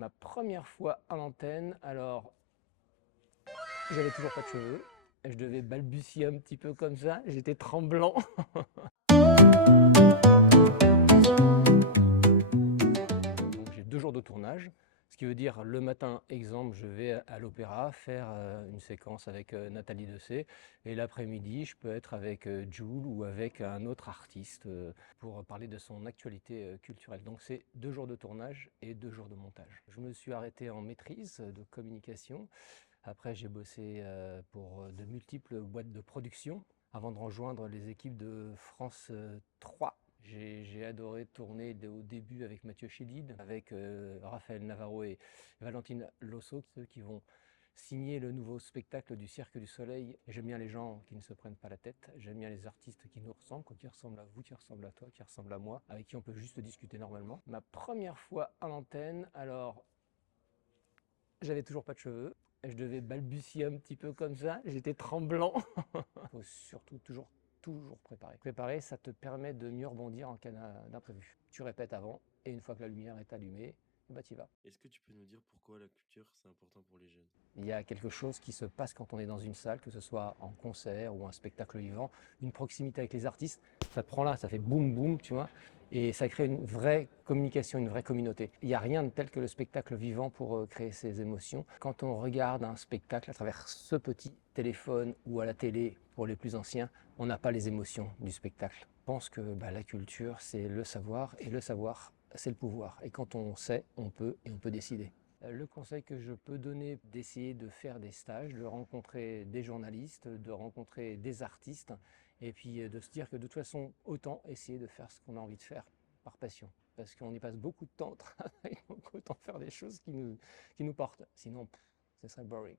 Ma première fois à l'antenne, alors j'avais toujours pas de cheveux, je devais balbutier un petit peu comme ça, j'étais tremblant. Donc j'ai 2 jours de tournage, ce qui veut dire le matin, exemple, je vais à l'opéra faire une séquence avec Nathalie Dessay, et l'après-midi, je peux être avec Jul ou avec un autre artiste pour parler de son actualité culturelle. Donc c'est 2 jours de tournage et 2 jours de montage. Je me suis arrêté en maîtrise de communication. Après, j'ai bossé pour de multiples boîtes de production avant de rejoindre les équipes de France 3. J'ai adoré tourner au début avec Mathieu Chédid, avec Raphaël Navarro et Valentine Losso, ceux qui vont signer le nouveau spectacle du Cirque du Soleil. J'aime bien les gens qui ne se prennent pas la tête, j'aime bien les artistes qui nous ressemblent, qui ressemblent à vous, qui ressemblent à toi, qui ressemblent à moi, avec qui on peut juste discuter normalement. Ma première fois à l'antenne, alors j'avais toujours pas de cheveux, je devais balbutier un petit peu comme ça, j'étais tremblant. Il faut surtout toujours préparer. Préparer, ça te permet de mieux rebondir en cas d'imprévu. Tu répètes avant, et une fois que la lumière est allumée, bah t'y vas. Est-ce que tu peux nous dire pourquoi la culture c'est important pour les jeunes? Il y a quelque chose qui se passe quand on est dans une salle, que ce soit en concert ou un spectacle vivant, une proximité avec les artistes, ça te prend là, ça fait boum boum, tu vois, et ça crée une vraie communication, une vraie communauté. Il n'y a rien de tel que le spectacle vivant pour créer ces émotions. Quand on regarde un spectacle à travers ce petit téléphone ou à la télé, pour les plus anciens, on n'a pas les émotions du spectacle. Je pense que la culture, c'est le savoir, et le savoir, c'est le pouvoir. Et quand on sait, on peut, et on peut décider. Le conseil que je peux donner, d'essayer de faire des stages, de rencontrer des journalistes, de rencontrer des artistes, et puis de se dire que de toute façon, autant essayer de faire ce qu'on a envie de faire par passion. Parce qu'on y passe beaucoup de temps au travail, donc autant faire des choses qui nous portent. Sinon, ce serait boring.